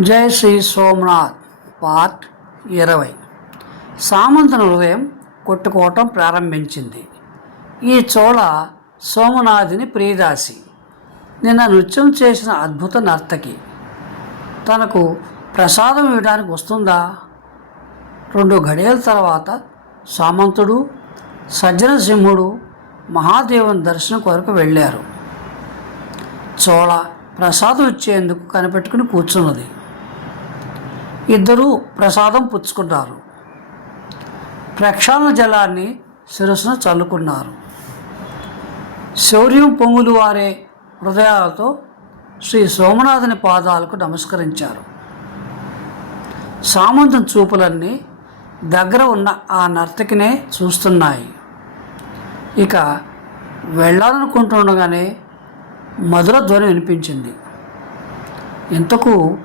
జై శ్రీ సోమనాథ్ పార్ట్ ఇరవై. సామంతుని హృదయం కొట్టుకోవటం ప్రారంభించింది. ఈ చోళ సోమనాథిని ప్రియదాసి. నిన్న నృత్యం చేసిన అద్భుత నర్తకి. తనకు ప్రసాదం ఇవ్వడానికి వస్తుందా? రెండు గడియల తర్వాత సామంతుడు సజ్జన సింహుడు మహాదేవుని దర్శనం కొరకు వెళ్ళారు. చోళ ప్రసాదం ఇచ్చేందుకు కనిపెట్టుకుని కూర్చున్నది. ఇద్దరూ ప్రసాదం పుచ్చుకున్నారు. ప్రక్షాళన జలాన్ని శిరస్సున చల్లుకున్నారు. శౌర్యం పొంగులు వారే హృదయాలతో శ్రీ సోమనాథుని పాదాలకు నమస్కరించారు. సామంతం చూపులన్నీ దగ్గర ఉన్న ఆ నర్తకినే చూస్తున్నాయి. ఇక వెళ్ళాలనుకుంటుండగానే మధుర ధ్వని వినిపించింది. ఇంతకు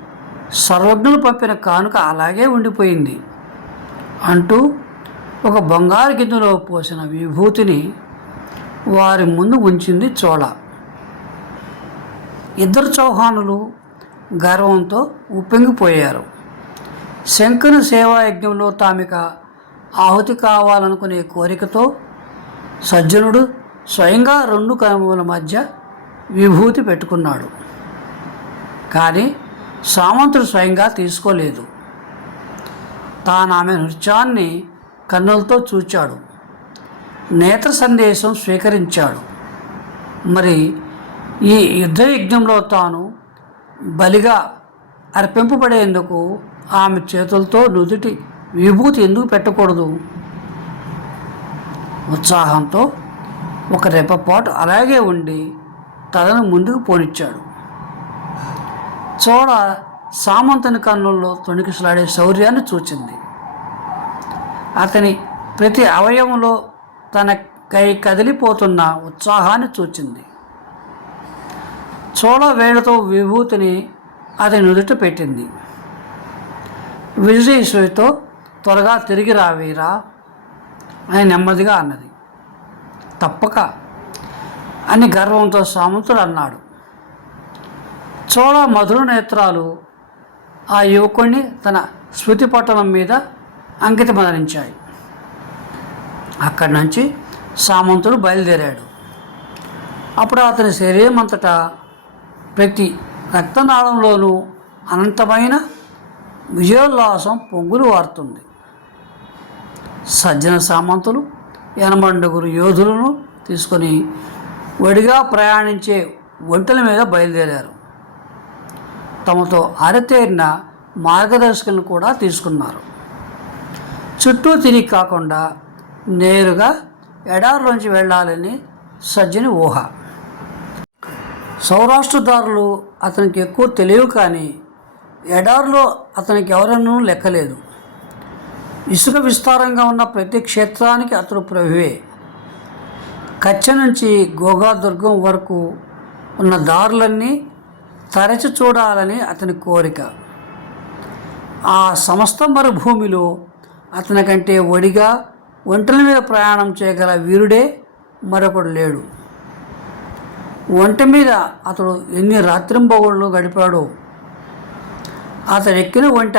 సర్వజ్ఞులు పంపిన కానుక అలాగే ఉండిపోయింది. అంటూ ఒక బంగారు గిన్నెలో పోసిన విభూతిని వారి ముందు ఉంచింది చోళ. ఇద్దరు చౌహానులు గర్వంతో ఉప్పొంగిపోయారు. శంకరు సేవాయజ్ఞంలో తామిక ఆహుతి కావాలనుకునే కోరికతో సజ్జనుడు స్వయంగా రెండు కనుమల మధ్య విభూతి పెట్టుకున్నాడు. కానీ సామంతుడు స్వయంగా తీసుకోలేదు. తాను ఆమె నృత్యాన్ని కన్నులతో చూచాడు. నేత్ర సందేశం స్వీకరించాడు. మరి ఈ యుద్ధ యజ్ఞంలో తాను బలిగా అర్పింపబడేందుకు ఆమె చేతులతో నుదుటి విభూతి ఎందుకు పెట్టకూడదు? ఉత్సాహంతో ఒక రెప్పపాటు అలాగే ఉండి తలను ముందుకు పోనిచ్చాడు. చోళ సామంతుని కన్నుల్లో తొణికిసలాడే శౌర్యాన్ని చూచింది. అతని ప్రతి అవయవంలో తన కై కదిలిపోతున్న ఉత్సాహాన్ని చూచింది. చోళ వేళతో విభూతిని అతని నుదుట పెట్టింది. విజయశ్వరితో త్వరగా తిరిగి రావీరా అని నెమ్మదిగా అన్నది. తప్పక అని గర్వంతో సామంతుడు అన్నాడు. చోళ మధుర నేత్రాలు ఆ యువకుడిని తన స్మృతి పట్టణం మీద అంకితమరించాయి అక్కడి నుంచి సామంతుడు బయలుదేరాడు. అప్పుడు అతని శరీరం అంతటా ప్రతి రక్తనాళంలోనూ అనంతమైన విజయోల్లాసం పొంగులు వారుతుంది. సజ్జన సామంతులు ఎనమండుగురు యోధులను తీసుకొని వడిగా ప్రయాణించే ఒంటెల మీద బయలుదేరారు. తమతో అరతేరిన మార్గదర్శకులను కూడా తీసుకున్నారు. చుట్టూ తిరిగి కాకుండా నేరుగా ఎడారిలోంచి వెళ్ళాలని సజ్జని ఊహ. సౌరాష్ట్రదారులు అతనికి ఎక్కువ తెలియవు కానీ ఎడారిలో అతనికి ఎవరన్నూ లెక్కలేదు. ఇసుక విస్తారంగా ఉన్న ప్రతి క్షేత్రానికి అతడు ప్రభువే. కచ్చ నుంచి గోగా దుర్గం వరకు ఉన్న దారులన్నీ తరచి చూడాలని అతని కోరిక. ఆ సమస్త మరుభూమిలో అతని కంటే ఒడిగా ఒంటల మీద ప్రయాణం చేయగల వీరుడే మరొకడు లేడు. ఒంట మీద అతడు ఎన్ని రాత్రింబగుళ్ళు గడిపాడో. అతడు ఎక్కిన వంట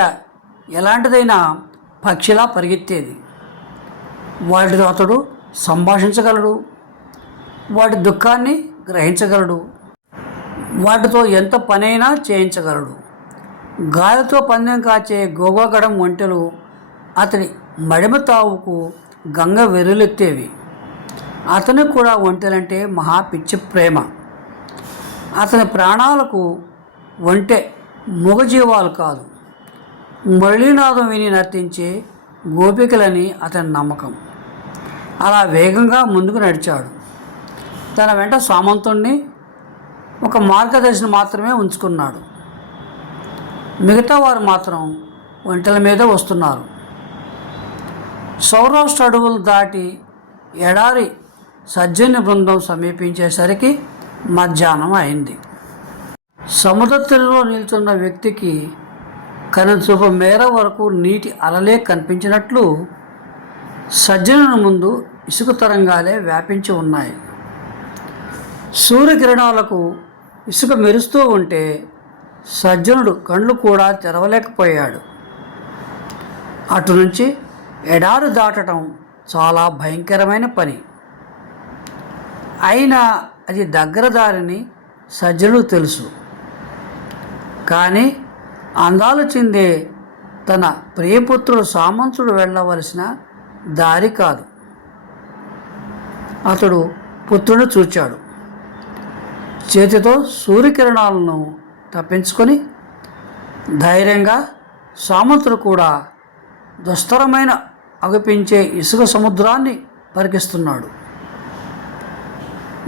ఎలాంటిదైనా పక్షిలా పరిగెత్తేది. వాటితో అతడు సంభాషించగలడు. వాటి దుఃఖాన్ని గ్రహించగలడు. వాటితో ఎంత పనైనా చేయించగలడు. గాలితో పందెం కాచే గోగాగడం ఒంటెలు అతని మడిమ తావుకు గంగ వెరులెత్తేవి అతనికి కూడా ఒంటెలంటే మహా పిచ్చి ప్రేమ. అతని ప్రాణాలకు ఒంటె మూగజీవాలు కాదు. మురళీనాథం విని నర్తించే గోపికలని అతని నమ్మకం. అలా వేగంగా ముందుకు నడిచాడు. తన వెంట సామంతుణ్ణి ఒక మార్గదర్శనం మాత్రమే ఉంచుకున్నాడు. మిగతా వారు మాత్రం ఒంటెల మీద వస్తున్నారు. సౌరాష్ట్ర అడవులు దాటి ఎడారి సజ్జని బృందం సమీపించేసరికి మధ్యాహ్నం అయింది. సముద్ర తీరంలో నిల్చున్న వ్యక్తికి కనుచూప మేర వరకు నీటి అలలే కనిపించినట్లు సజ్జనుని ముందు ఇసుక తరంగాలే వ్యాపించి ఉన్నాయి. సూర్యకిరణాలకు ఇసుక మెరుస్తూ ఉంటే సజ్జనుడు కళ్ళు కూడా తెరవలేకపోయాడు. అటు నుంచి ఎడారు దాటడం చాలా భయంకరమైన పని. అయినా అది దగ్గర దారిని సజ్జనుడు తెలుసు. కానీ అందాలు చెందే తన ప్రియపుత్రుడు సామంతుడు వెళ్ళవలసిన దారి కాదు. అతడు పుత్రుడు చూచాడు. చేతితో సూర్యకిరణాలను తప్పించుకొని ధైర్యంగా సామంతుడు కూడా దుస్తరమైన అగుపించే ఇసుక సముద్రాన్ని పరికిస్తున్నాడు.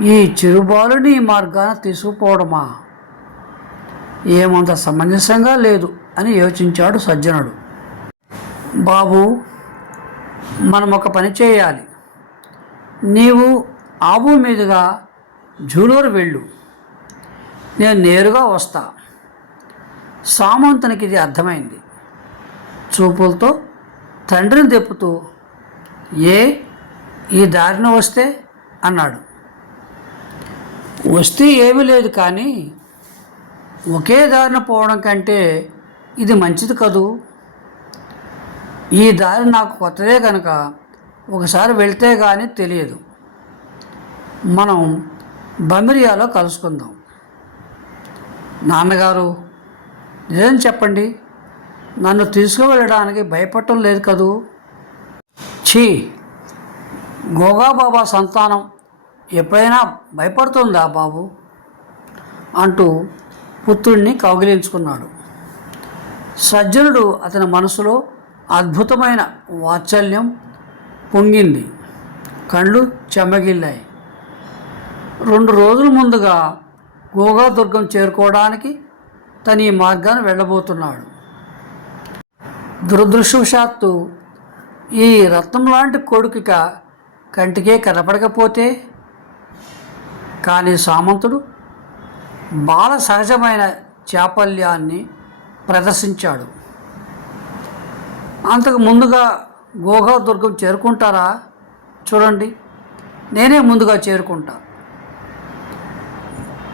ఈ చిరుబాలుని ఈ మార్గాన తీసుకుపోవడమా? ఏమంత సమంజసంగా లేదు అని యోచించాడు సజ్జనుడు. బాబు మనం ఒక పని చేయాలి. నీవు ఆవు మీదుగా జూలూరు వెళ్ళు. నేను నేరుగా వస్తా. సామంతునికి ఇది అర్థమైంది. చూపులతో తండ్రిని తెప్పుతూ ఏ ఈ దారిన వస్తే? అన్నాడు. వస్తే ఏమీ లేదు కానీ ఒకే దారిన పోవడం కంటే ఇది మంచిది కదూ? ఈ దారి నాకు కొత్తదే కనుక ఒకసారి వెళ్తే కానీ తెలియదు. మనం బమిరియాలో కలుసుకుందాం. నాన్నగారు నిజం చెప్పండి? నన్ను తీసుకువెళ్ళడానికి భయపడటం లేదు కదూ? ఛీ! గోగా బాబా సంతానం ఎప్పుడైనా భయపడుతుందా బాబు? అంటూ పుత్రుణ్ణి కౌగిలించుకున్నాడు. సజ్జనుడు అతని మనసులో అద్భుతమైన వాత్సల్యం పొంగింది. కళ్ళు చెమ్మగిల్లాయి రెండు రోజుల ముందుగా గోగా దుర్గం చేరుకోవడానికి తను ఈ మార్గాన్ని వెళ్ళబోతున్నాడు. దురదృష్టవశాత్తు ఈ రత్నం లాంటి కొడుకుక కంటికే కనపడకపోతే కానీ సామంతుడు బాల సహజమైన చాపల్యాన్ని ప్రదర్శించాడు. అంతకు ముందుగా గోగా దుర్గం చేరుకుంటారా? చూడండి. నేనే ముందుగా చేరుకుంటా.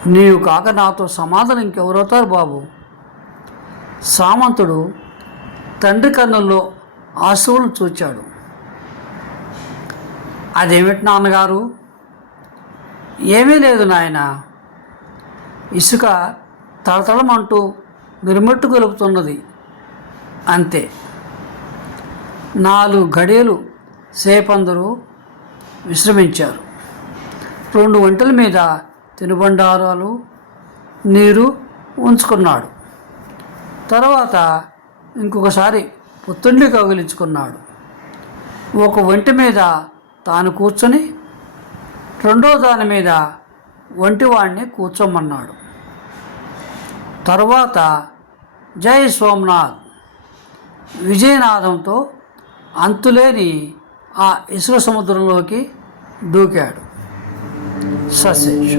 నీవు కాక నాతో సమాధానం ఇంకెవరవుతారు బాబు? సామంతుడు తండ్రి కన్నుల్లో ఆశువులు చూచాడు. అదేమిటి నాన్నగారు? ఏమీ లేదు నాయన. ఇసుక తడతడమంటూ మిరుమట్టు గొలుపుతున్నది. అంతే. నాలుగు గడియలు సేపందరూ విశ్రమించారు. రెండు వంటల మీద తినుబండారాలు నీరు ఉంచుకున్నాడు. తర్వాత ఇంకొకసారి పుత్తుండి కౌగిలించుకున్నాడు. ఒక ఒంటి మీద తాను కూర్చొని రెండో దాని మీద ఒంటివాడిని కూర్చోమన్నాడు. తరువాత జై సోమనాథ్ విజయనాథంతో అంతులేని ఆ ఇసుక సముద్రంలోకి దూకాడు. Só seja.